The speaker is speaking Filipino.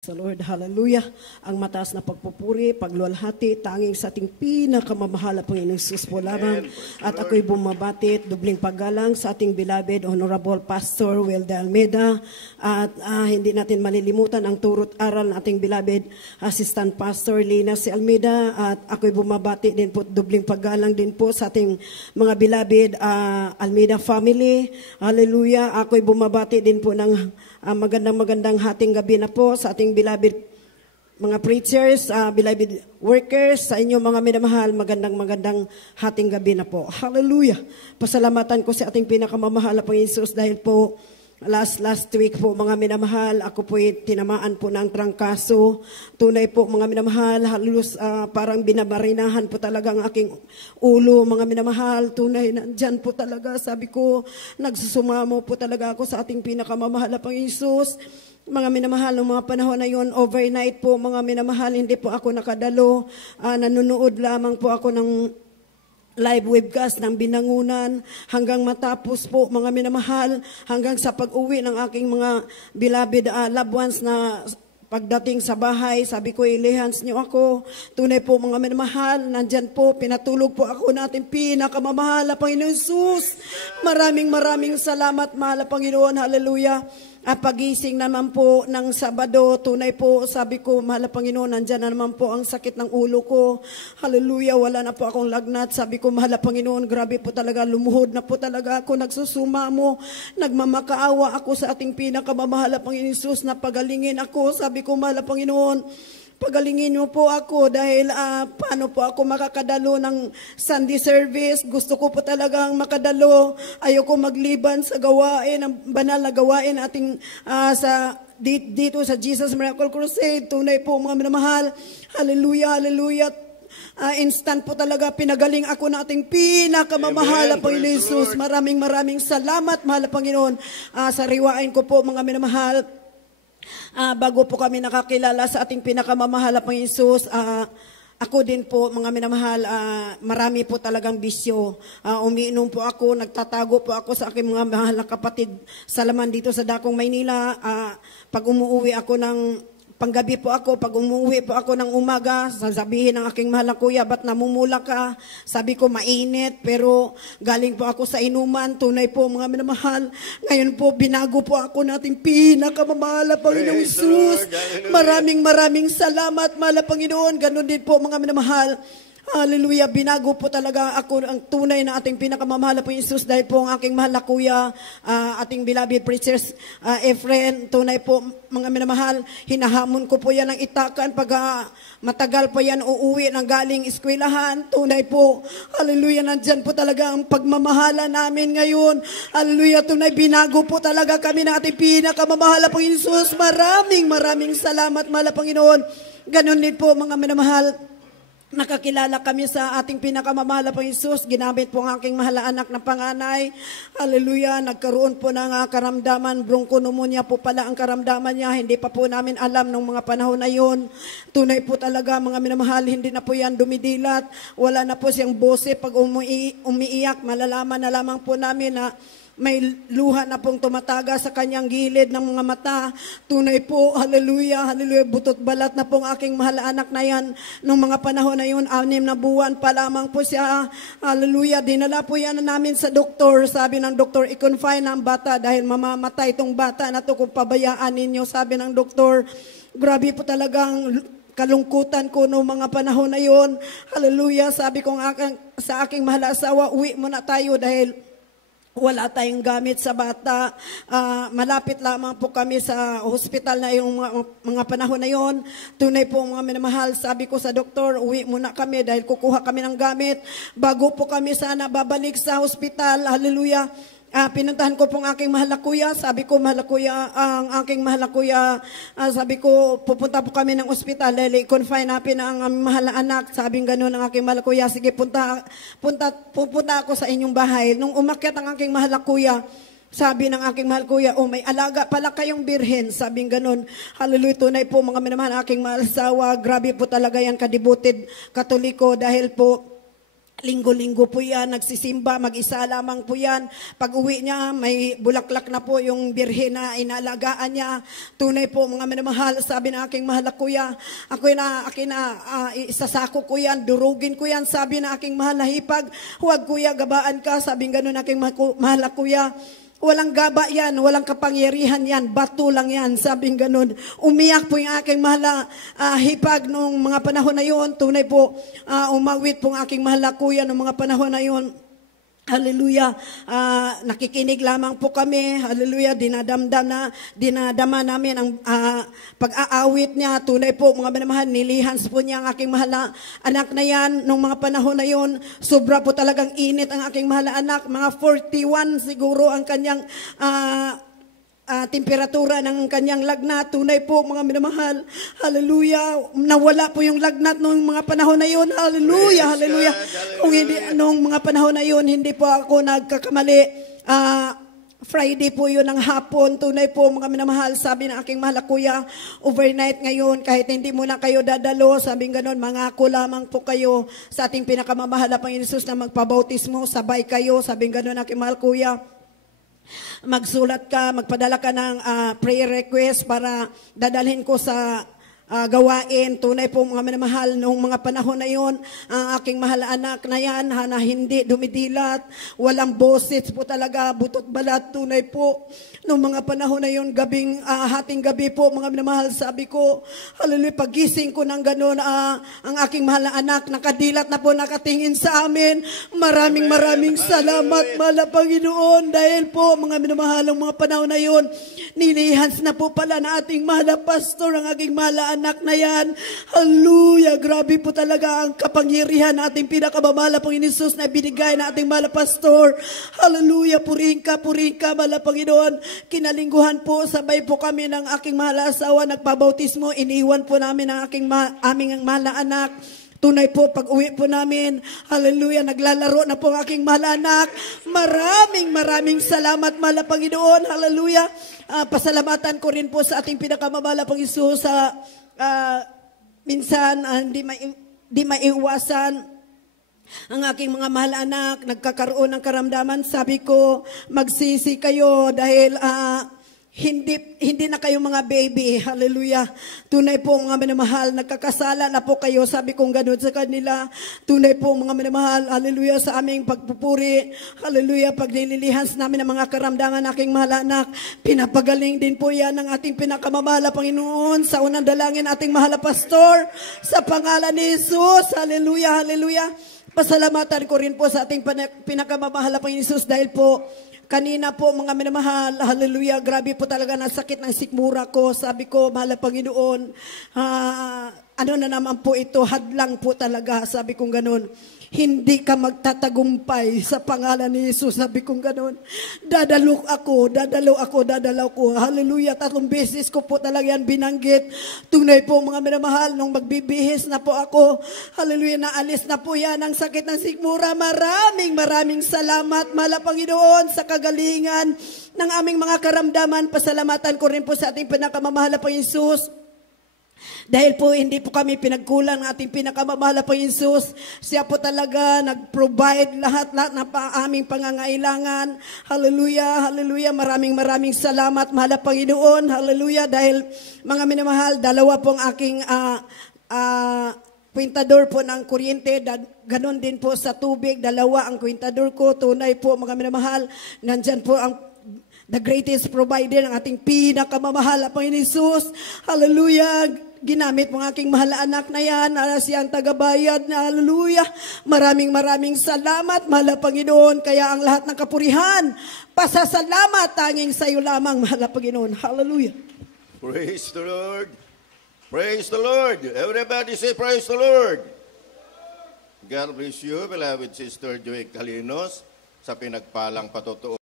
Sa Lord, hallelujah, ang mataas na pagpupuri, pagluwalhati, tanging sa ating pinakamamahal na Panginoong Jesus po lamang. At ako'y bumabati, dubling paggalang sa ating beloved Honorable Pastor Welda Almeida. At hindi natin malilimutan ang turot aral ng ating beloved Assistant Pastor Lina C. Almeida. At ako'y bumabati din po, dubling paggalang din po sa ating mga beloved Almeida family. Hallelujah, ako'y bumabati din po ng magandang hating gabi na po sa ating beloved mga preachers, beloved workers, sa inyo mga minamahal, magandang hating gabi na po. Hallelujah! Pasalamatan ko sa ating pinakamamahal na Panginoon Jesus dahil po last week po mga minamahal, ako po tinamaan po ng trangkaso. Tunay po mga minamahal, halos parang binabarinahan po talaga ang aking ulo mga minamahal. Tunay nandyan po talaga, sabi ko, nagsusumamo po talaga ako sa ating pinakamamahal na Panginoon Jesus. Mga minamahal, ng mga panahon na yun, overnight po mga minamahal, hindi po ako nakadalo. Nanonood lamang po ako ng live webcast ng Binangunan hanggang matapos po mga minamahal, hanggang sa pag-uwi ng aking mga beloved loved ones na pagdating sa bahay, sabi ko, ilihans niyo ako. Tunay po mga minamahal, nandyan po, pinatulog po ako natin pinakamamahal na Panginoon Jesus. Maraming salamat, mahal na Panginoon. Hallelujah. Pagising naman po ng Sabado, tunay po, sabi ko, mahal na Panginoon, nandyan na naman po ang sakit ng ulo ko. Hallelujah, wala na po akong lagnat. Sabi ko, mahal na Panginoon, grabe po talaga, lumuhod na po talaga ako, nagsusumamo, nagmamakaawa ako sa ating pinakamamahal na Panginoon Jesus, na pagalingin ako. Sabi ko, mahal na Panginoon, pagalingin mo po ako dahil paano po ako makakadalo ng Sunday service. Gusto ko po talagang makadalo. Ayoko magliban sa gawain, ang banal na gawain ating dito sa Jesus Miracle Crusade. Tunay po mga minamahal. Hallelujah, hallelujah. Instant po talaga pinagaling ako na ating pinakamamahal na Panginoon Jesus. Maraming salamat, mahal na Panginoon. Sa riwain ko po mga minamahal, bago po kami nakakilala sa ating pinakamamahal na Panginoon Jesus, ako din po mga minamahal, marami po talagang bisyo. Umiinom po ako, nagtatago po ako sa aking mga mahal na kapatid sa laman dito sa Dakong Maynila. Pag umuwi ako ng panggabi po ako, pag umuwi po ako ng umaga, sasabihin ng aking mahal na kuya, ba't namumula ka? Sabi ko, mainit, pero galing po ako sa inuman. Tunay po mga minamahal. Ngayon po, binago po ako nating pinakamamahal na Panginoong Jesus. Maraming salamat, mahal na Panginoon. Ganon din po mga minamahal. Hallelujah, binago po talaga ako ang tunay na ating pinakamamahal na Panginoon Jesus dahil po ang aking mahal na kuya, ating beloved preachers, Efren, tunay po mga minamahal, hinahamon ko po yan ng itakan pag matagal po yan uuwi ng galing eskwelahan. Tunay po, hallelujah, nandyan po talaga ang pagmamahala namin ngayon. Hallelujah, tunay, binago po talaga kami ng ating pinakamamahal na Panginoon Jesus. Maraming salamat, mahal na Panginoon. Ganon din po mga minamahal, nakakilala kami sa ating pinakamamahal na Panginoon Jesus. Ginamit po ang aking mahal na anak na panganay. Hallelujah. Nagkaroon po ng karamdaman. Bronchopneumonia po pala ang karamdaman niya. Hindi pa po namin alam nung mga panahon na yun. Tunay po talaga mga minamahal. Hindi na po yan dumidilat. Wala na po siyang bose. Pag umiiyak, malalaman na lamang po namin na may luha na pong tumataga sa kanyang gilid ng mga mata. Tunay po, hallelujah, hallelujah, butot balat na pong aking mahal anak na yan. Nung mga panahon na yun, 6 na buwan pa lamang po siya. Hallelujah, dinala po yan namin sa doktor. Sabi ng doktor, i-confine ang bata dahil mamamatay itong bata na to kung pabayaan ninyo. Sabi ng doktor, grabe po talagang kalungkutan ko noong mga panahon na yun. Hallelujah, sabi ko sa aking mahal asawa, uwi muna tayo dahil wala tayong gamit sa bata. Malapit lamang po kami sa hospital na yung mga panahon na yon. Tunay po mga minamahal, sabi ko sa doktor, uwi muna kami dahil kukuha kami ng gamit. Bago po kami sana babalik sa hospital, hallelujah, pinuntahan ko pong aking mahal na kuya. Sabi ko, mahal na kuya, ang aking mahal na kuya, sabi ko, pupunta po kami ng ospital dahil i-confine natin ang aming mahal na anak. Sabing gano'n ang aking mahal na kuya, sige, pupunta ako sa inyong bahay. Nung umakyat ang aking mahal na kuya, sabi ng aking mahal kuya, may alaga pala kayong birhen. Sabing ganun. Hallelujah, tunay po mga minamahal, aking mahal asawa. Grabe po talaga yan, kadibutid Katoliko dahil po Linggo-linggo po yan, nagsisimba, mag-isa lamang po yan. Pag uwi niya, may bulaklak na po yung birhen na inalagaan niya. Tunay po, mga minamahal, sabi ng aking mahal na kuya, isasako ko yan, durugin ko yan, sabi ng aking mahal na hipag, huwag kuya, gabaan ka, sabi ganun aking mahal na kuya. Walang gaba yan, walang kapangyarihan yan, bato lang yan, sabing ganun. Umiyak po yung aking mahal hipag nung mga panahon na yun. Tunay po, umawit po ang aking mahal kuya nung mga panahon na yun. Hallelujah. Nakikinig lamang po kami. Hallelujah. Dinadama namin ang pag-aawit niya. Tunay po, mga minamahal, nilihans po niya ang aking mahal na anak na yan. Nung mga panahon na yun, sobra po talagang init ang aking mahal na anak. Mga 41 siguro ang kanyang temperatura ng kanyang lagnat. Tunay po, mga minamahal. Hallelujah. Nawala po yung lagnat noong mga panahon na yun. Hallelujah. Hallelujah. Kung hindi, noong mga panahon na yun, hindi po ako nagkakamali. Friday po yun ng hapon. Tunay po, mga minamahal, sabi ng aking mahal kuya, overnight ngayon, kahit hindi muna kayo dadalo, sabing ganon, mangako lamang po kayo sa ating pinakamamahal na Panginoon Jesus na magpabautismo, sabay kayo, sabing ganon aking mahal kuya. Magsulat ka, magpadala ka ng prayer request para dadalhin ko sa gawain. Tunay po, mga minamahal, noong mga panahon na yon, ang aking mahal anak na yan, na hindi dumidilat, walang boses po talaga, butot balat. Tunay po, noong mga panahon na yon, hating gabi po, mga minamahal, sabi ko, hallelujah, pagising ko ng gano'n, ang aking mahal na anak, nakadilat na po, nakatingin sa amin. Maraming salamat, mahal na Panginoon, dahil po, mga minamahal, ang mga panahon na yon, nilihans na po pala na ating mahal na pastor, ang aking mahal na anak na yan. Hallelujah, grabe po talaga ang kapangyarihan na ating pinakamamahal na Panginoon Jesus na binigay na ating mahal na pastor. Hallelujah, purihin ka, mahal na Panginoon. Kinalingguhan po, sabay po kami ng aking mahal na asawa, nagpabautismo, iniwan po namin ang aming mahal na anak. Tunay po, pag uwi po namin, hallelujah, naglalaro na po ang aking mahal na anak. Maraming salamat, mahal na Panginoon, hallelujah. Pasalamatan ko rin po sa ating pinakamamahal na Panginoon Jesus sa minsan di maiwasan ang aking mga mahal anak, nagkakaroon ng karamdaman. Sabi ko, magsisi kayo dahil hindi na kayo mga baby. Hallelujah. Tunay po, mga minamahal, nagkakasala na po kayo. Sabi kong gano'n sa kanila. Tunay po, mga minamahal, hallelujah, sa aming pagpupuri. Hallelujah, pag nililihans namin ang mga karamdaman ng aking mahal anak, pinapagaling din po yan ng ating pinakamamahal na Panginoon. Sa unang dalangin ating mahal na pastor, sa pangalan ni Jesus. Hallelujah, hallelujah. Pasalamatan ko rin po sa ating pinakamamahal na Panginoon Jesus dahil po, kanina po, mga minamahal, hallelujah, grabe po talaga na sakit ng sikmura ko. Sabi ko, mahal na Panginoon, ano na naman po ito, hadlang po talaga. Sabi kong ganun, hindi ka magtatagumpay sa pangalan ni Jesus. Sabi kong ganun, dadalaw ko. Hallelujah, 3 beses ko po talaga yan binanggit. Tunay po, mga minamahal, nung magbibihis na po ako, hallelujah, naalis na po yan ang sakit ng sikmura. Maraming salamat, mahal na Panginoon, sa kagalingan ng aming mga karamdaman. Pasalamatan ko rin po sa ating pinakamamahal na Panginoon Jesus. Dahil po hindi po kami pinagkulang ng ating pinakamamahal na Panginoon Jesus. Siya po talaga nag-provide lahat ng aming pangangailangan. Hallelujah, hallelujah. Maraming salamat, mahal na Panginoon. Hallelujah. Dahil mga minamahal, 2 pong aking kwintador po ng kuryente, ganon din po sa tubig, 2 ang kwintador ko. Tunay po, mga minamahal, nandyan po ang the greatest provider ng ating pinakamamahal na Panginoon Jesus. Hallelujah. Ginamit mo ang aking mahal na anak na yan, siyang tagabayad na, hallelujah. Maraming salamat, mahal na Panginoon. Kaya ang lahat ng kapurihan, pasasalamat tanging sa iyo lamang, mahal na Panginoon. Hallelujah. Praise the Lord. Praise the Lord. Everybody say praise the Lord. God bless you, beloved Sister Joy Calinos, sa pinagpalang patutuo.